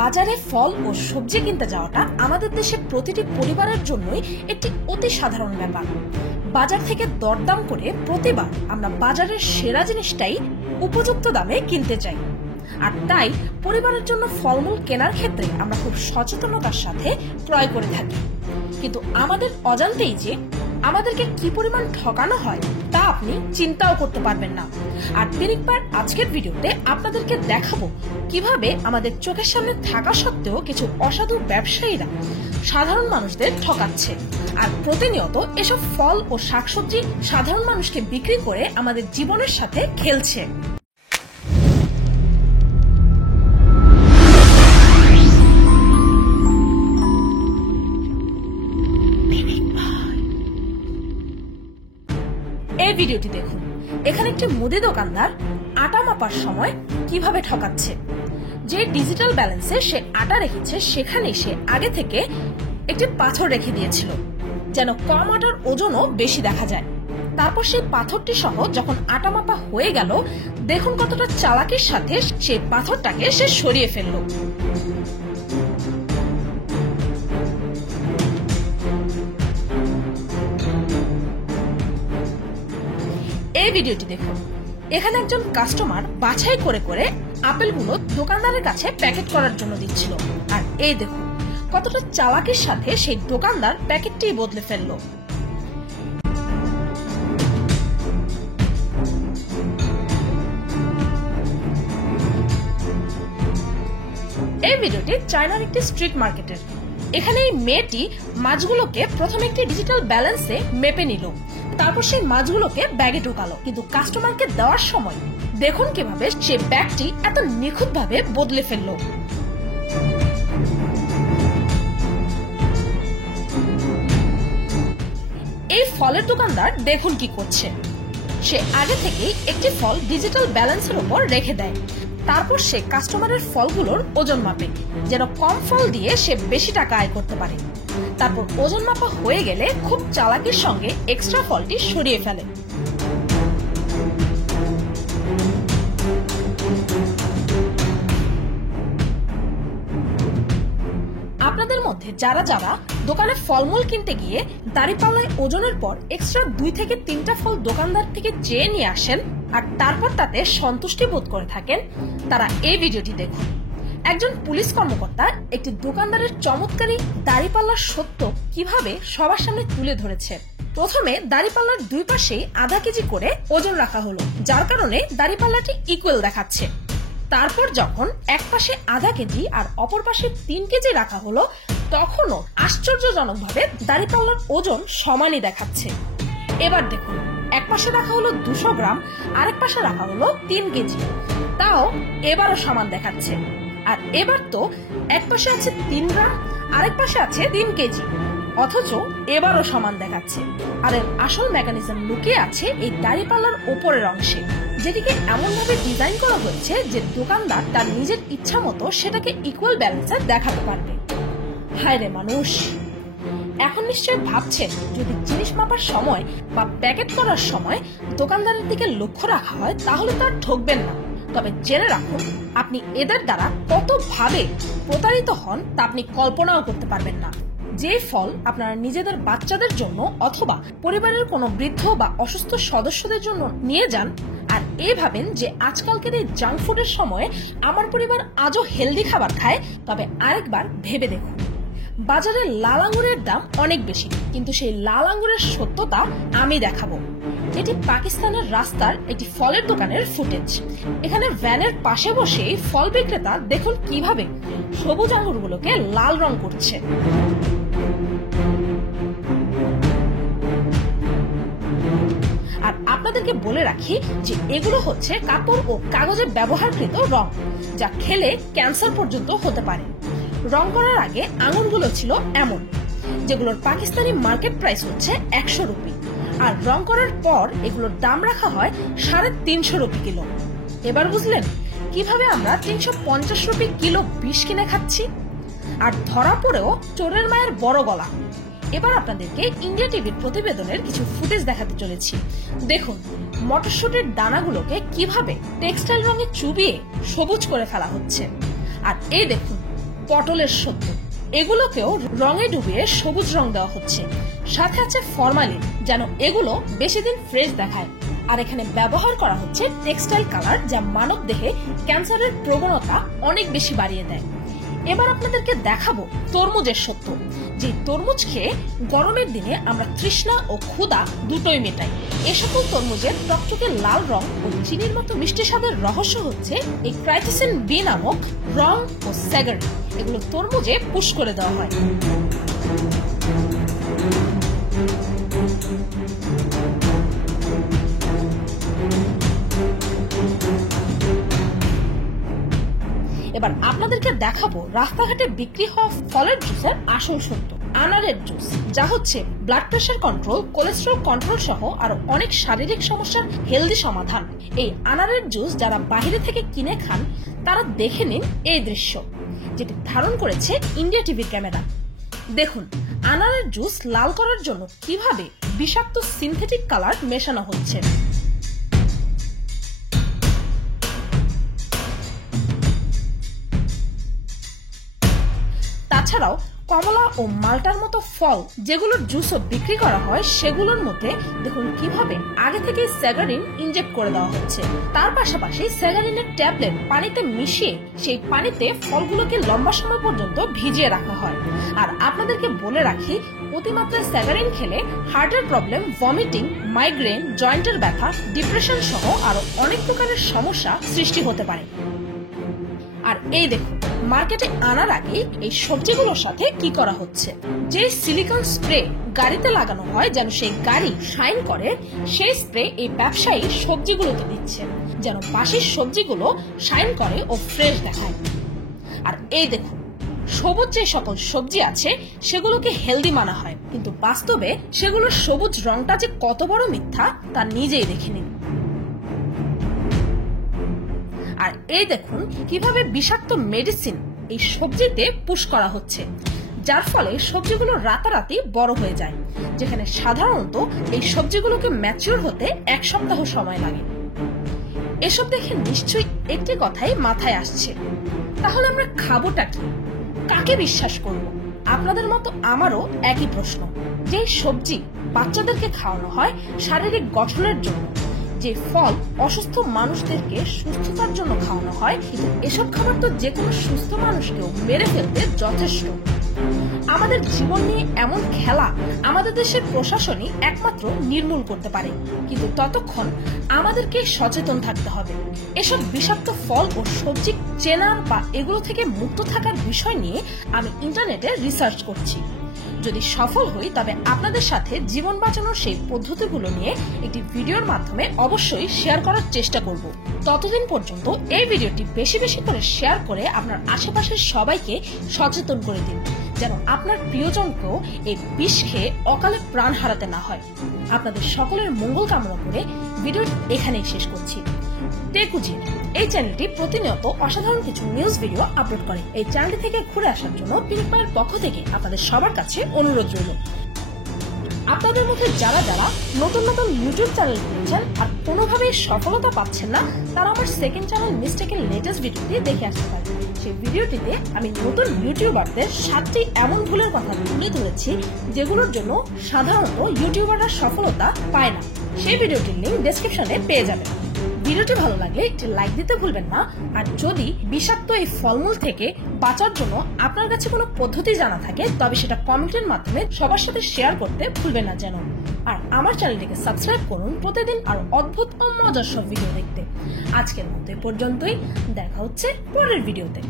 বাজারে ফল ও সবজি কিনতে যাওয়াটা আমাদের দেশে প্রতিটি পরিবারের জন্যই একটি অতি সাধারণ ব্যাপার। বাজার থেকে দরদাম করে প্রতিবার আমরা বাজারের সেরা জিনিসটাই উপযুক্ত দামে কিনতে চাই। আর তাই পরিবারের জন্য ফলমূল কেনার ক্ষেত্রে আমরা খুব সচেতনতার সাথে ক্রয় করে থাকি। কিন্তু আমাদের অজান্তেই যে আমাদেরকে কি পরিমাণ ঠকানো হয় তা আপনি চিন্তাও করতে পারবেন না। আর তিরিকবার আজকের ভিডিওতে আপনাদেরকে দেখাবো কিভাবে আমাদের চোখের সামনে থাকা সত্ত্বেও কিছু অসাধু ব্যবসায়ীরা সাধারণ মানুষদের ঠকাচ্ছে আর প্রতিনিয়ত এসব ফল ও শাকসবজি সাধারণ মানুষকে বিক্রি করে আমাদের জীবনের সাথে খেলছে। এই ভিডিওটি দেখুন। এখানে একটি মুদি দোকানদার আটা মাপার সময় কিভাবে ঠকাচ্ছে। যে ডিজিটাল ব্যালেন্সে সে আটা রেখেছে সেখানে সে আগে থেকে একটি পাথর রেখে দিয়েছিল যেন কম আটার ওজনও বেশি দেখা যায়। তারপর সেই পাথরটি সহ যখন আটা মাপা হয়ে গেল, দেখুন কতটা চালাকির সাথে সেই পাথরটাকে সে সরিয়ে ফেলল। এই ভিডিওটি দেখুন। এখানে একজন কাস্টমার বাছাই করে করে আপেলগুলো দোকানদারের কাছে প্যাকেট করার জন্য দিচ্ছিল। আর এই দেখুন কতটা চালাকির সাথে সেই দোকানদার প্যাকেটটি বদলে ফেললো। এই ভিডিওটি চায়নার একটি স্ট্রিট মার্কেটের। এখানে এই মেয়েটি মাছগুলোকে প্রথমে একটি ডিজিটাল ব্যালেন্সে মেপে নিল, তারপর সেই মাছগুলোকে ব্যাগে ঢোকালো। কিন্তু কাস্টমারকে দেওয়ার সময় দেখুন কিভাবে সে ব্যাগটি এত নিখুঁতভাবে বদলে ফেললো। এই ফলের দোকানদার দেখুন কি করছে। সে আগে থেকেই একটি ফল ডিজিটাল ব্যালেন্সের উপর রেখে দেয়, তারপর সে কাস্টমারের ফলগুলোর ওজন মাপে যেন কম ফল দিয়ে সে বেশি টাকা আয় করতে পারে। তারপর ওজন মাপা হয়ে গেলে খুব চালাকির সঙ্গে এক্সট্রা ফলটি সরিয়ে ফেলে। আপনাদের মধ্যে যারা যারা দোকানে ফলমূল কিনতে গিয়ে দাঁড়িপাল্লায় ওজনের পর এক্সট্রা 2 থেকে 3টা ফল দোকানদার থেকে চেয়ে নিয়ে আসেন আর তারপর তাতে সন্তুষ্টি বোধ করে থাকেন, তারা এই ভিডিওটি দেখুন। একজন পুলিশ কর্মকর্তা একটি দোকানদারের চমৎকারী দাঁড়িপাল্লার সত্য কিভাবে সবার সামনে তুলে ধরেছে। প্রথমে দাঁড়িপাল্লার দুই পাশেই আধা কেজি করে ওজন রাখা হলো, যার কারণে দাঁড়িপাল্লাটি ইকুয়াল দেখাচ্ছে। তারপর যখন এক পাশে আধা কেজি আর অপর পাশে 3 কেজি রাখা হলো, তখনও আশ্চর্যজনকভাবে দাঁড়িপাল্লার ওজন সমানই দেখাচ্ছে। এবার দেখুন, এক পাশে রাখা হলো 200 গ্রাম, আরেক পাশে রাখা হলো 3 কেজি, তাও এবারও সমান দেখাচ্ছে। আর এবার তো এক পাশে আছে 3 গ্রাম, আরেক পাশে আছে 3 কেজি, অথচ এবারও সমান দেখাচ্ছে। আর এর আসল মেকানিজম লুকিয়ে আছে এই দাঁড়িপাল্লার উপরের অংশে, যেটিকে এমন ভাবে ডিজাইন করা হয়েছে যে দোকানদার তার নিজের ইচ্ছা মতো সেটাকে ইকুয়াল ব্যালেন্সে দেখাতে পারবে। হায় রে মানুষ! এখন নিশ্চয়ই ভাবছেন, যদি জিনিস মাপার সময় বা প্যাকেট করার সময় দোকানদারের দিকে লক্ষ্য রাখা হয় তাহলে তার ঠকবেন না। তবে জেনে রাখুন, আপনি এদের দ্বারা কতভাবে প্রতারিত হন তা আপনি কল্পনাও করতে পারবেন না। যে ফল আপনারা নিজেদের বাচ্চাদের জন্য অথবা পরিবারের কোনো বৃদ্ধ বা অসুস্থ সদস্যদের জন্য নিয়ে যান আর এই ভাবেন যে আজকালকের এই জাঙ্ক ফুডের সময়ে আমার পরিবার আজও হেলদি খাবার খায়, তবে আরেকবার ভেবে দেখুন। বাজারে লাল আঙ্গুরের দাম অনেক বেশি, কিন্তু সেই লাল আঙ্গুরের সত্যতা আমি দেখাবো। এটি পাকিস্তানের রাস্তার একটি ফলের দোকানের ফুটেজ। এখানে ভ্যানের পাশে বসে ফল বিক্রেতা দেখুন কিভাবে সবুজ আঙ্গুরগুলোকে লাল রং করছে। আর আপনাদেরকে বলে রাখি যে এগুলো হচ্ছে কাপড় ও কাগজে ব্যবহারকৃত রং, যা খেলে ক্যান্সার পর্যন্ত হতে পারে। রং করার আগে আঙুরগুলো ছিল এমন, যেগুলোর পাকিস্তানি মার্কেট প্রাইস হচ্ছে 100 রুপি, আর রং করার পর এগুলোর দাম রাখা হয় 350 রুপি কিলো। এবার বুঝলেন কিভাবে আমরা 350 রুপি কিলো বিষ কিনে খাচ্ছি? আর ধরা পড়েও চোরের মায়ের বড় গলা। এবার আপনাদেরকে ইন্ডিয়া টিভির প্রতিবেদনের কিছু ফুটেজ দেখাতে চলেছি। দেখুন মটরশুটির দানাগুলোকে কিভাবে টেক্সটাইল রঙে চুবিয়ে সবুজ করে ফেলা হচ্ছে। আর এই দেখুন পটলের সদ্য, এগুলোকেও রঙে ডুবিয়ে সবুজ রং দেওয়া হচ্ছে। সাথে আছে ফরমালিন, যেন এগুলো বেশি দিন ফ্রেশ দেখায়। আর এখানে ব্যবহার করা হচ্ছে টেক্সটাইল কালার, যা মানব দেহে ক্যান্সারের প্রবণতা অনেক বেশি বাড়িয়ে দেয়। এবার আপনাদেরকে দেখাবো তরমুজের সত্য, যে তরমুজ খেয়ে গরমের দিনে আমরা তৃষ্ণা ও ক্ষুধা দুটোই মেটাই। এ সকল তরমুজের টকটকে লাল রং ও চিনির মতো মিষ্টি স্বাদের রহস্য হচ্ছে এই ক্রাইটিসিন বি নামক রং ও স্যাগারিন। এগুলো তরমুজে পুশ করে দেওয়া হয়। এবার আপনাদেরকে দেখাবো রাস্তাঘাটে বিক্রি হওয়া ফলের জুসের আসল সত্য। আনারের জুস, যা হচ্ছে blood pressure control, cholesterol control সহ আরো অনেক শারীরিক সমস্যার হেলদি সমাধান। এই আনারের জুস যারা বাইরে থেকে কিনে খান তারা দেখে নিন এই দৃশ্য, যেটি ধারণ করেছে ইন্ডিয়া টিভির ক্যামেরা। দেখুন আনারের জুস লাল করার জন্য কিভাবে বিষাক্ত সিনথেটিক কালার মেশানো হচ্ছে। তাছাড়াও কমলা ও মাল্টার মতো ফল যেগুলোর জুসও বিক্রি করা হয়, সেগুলোর মধ্যে দেখুন কিভাবে আগে থেকে স্যাগারিন ইনজেক্ট করে দেওয়া হচ্ছে। তার পাশাপাশি স্যাগারিনের ট্যাবলেট পানিতে মিশিয়ে সেই পানিতে ফলগুলোকে লম্বা সময় পর্যন্ত ভিজিয়ে রাখা হয়। আর আপনাদেরকে বলে রাখি, অতিমাত্রায় স্যাগারিন খেলে হার্টের প্রবলেম, ভমিটিং, মাইগ্রেন, জয়েন্টের ব্যথা, ডিপ্রেশন সহ আরো অনেক প্রকারের সমস্যা সৃষ্টি হতে পারে। আর এই দেখুন মার্কেটে আনার আগে এই সবজিগুলোর সাথে কি করা হচ্ছে। যে সিলিকন স্প্রে গাড়িতে লাগানো হয় যেন সেই গাড়ি শাইন করে, সেই স্প্রে এই ব্যবসায়ী সবজিগুলোতে দিচ্ছে যেন বাসির সবজিগুলো শাইন করে ও ফ্রেশ দেখায়। আর এই দেখুন সবুজ যে সকল সবজি আছে সেগুলোকে হেলদি মানা হয়, কিন্তু বাস্তবে সেগুলোর সবুজ রংটা যে কত বড় মিথ্যা তা নিজেই দেখে নিন। আর এই দেখুন কিভাবে বিষাক্ত মেডিসিন এই সবজিতে পুশ করা হচ্ছে, যার ফলে সবজিগুলো রাতারাতি বড় হয়ে যায়, যেখানে সাধারণত এই সবজিগুলোকে ম্যাচিউর হতে 1 সপ্তাহ সময় লাগে। এসব দেখে নিশ্চয়ই একটি কথাই মাথায় আসছে, তাহলে আমরা খাবোটা কি, কাকে বিশ্বাস করব? আপনাদের মতো আমারও একই প্রশ্ন। যে সবজি বাচ্চাদেরকে খাওয়ানো হয় শারীরিক গঠনের জন্য, যে ফল অসুস্থ মানুষদেরকে সুস্থতার জন্য খাওয়ানো হয়, কিন্তু এসব খাবার তো যে কোনো সুস্থ মানুষকেও মেরে ফেলতে যথেষ্ট। আমাদের জীবন নিয়ে এমন খেলা আমাদের দেশের প্রশাসনই একমাত্র নির্মূল করতে পারে, কিন্তু ততক্ষণ আমাদেরকে সচেতন থাকতে হবে। এসব বিষাক্ত ফল ও সবজি চেনার বা এগুলো থেকে মুক্ত থাকার বিষয় নিয়ে আমি ইন্টারনেটে রিসার্চ করছি। যদি সফল হই তবে আপনাদের সাথে জীবন বাঁচানোর সেই পদ্ধতিগুলো নিয়ে একটি ভিডিওর মাধ্যমে অবশ্যই শেয়ার করার চেষ্টা করব। ততদিন পর্যন্ত এই ভিডিওটি বেশি বেশি করে শেয়ার করে আপনার আশেপাশের সবাইকে সচেতন করে দিন, যেন আপনার প্রিয়জনকেও এই বিষ খেয়ে অকালে প্রাণ হারাতে না হয়। আপনাদের সকলের মঙ্গল কামনা করে ভিডিও এখানেই শেষ করছি। টেকুজি এই চ্যানেলটি প্রতিনিয়ত অসাধারণ কিছু নিউজ ভিডিও আপলোড করে। এই চ্যানেলটি থেকে ঘুরে আসার জন্য পিঙ্ক মায়ের পক্ষ থেকে আপনাদের সবার কাছে অনুরোধ রইল। আপনাদের মধ্যে যারা যারা নতুন নতুন ইউটিউব চ্যানেল খুলেছেন আর কোনোভাবেই সফলতা পাচ্ছেন না, তারা আমার সেকেন্ড চ্যানেল মিস্টেকের লেটেস্ট ভিডিওটি দেখে আসতে পারেন। সেই ভিডিওটিতে আমি নতুন ইউটিউবারদের 7টি এমন ভুলের কথা তুলে ধরেছি যেগুলোর জন্য সাধারণত ইউটিউবাররা সফলতা পায় না। সেই ভিডিওটির লিংক ডেসক্রিপশনে পেয়ে যাবেন। ভিডিওটি ভালো লাগলে একটি লাইক দিতে ভুলবেন না। আর যদি বিষাক্ত এই ফলমূল থেকে বাঁচার জন্য আপনার কাছে কোনো পদ্ধতি জানা থাকে তবে সেটা কমেন্টের মাধ্যমে সবার সাথে শেয়ার করতে ভুলবেন না যেন। আর আমার চ্যানেলটিকে সাবস্ক্রাইব করুন প্রতিদিন আরো অদ্ভুত ও মজার সব ভিডিও দেখতে। আজকের মতো পর্যন্তই, দেখা হচ্ছে পরের ভিডিওতে।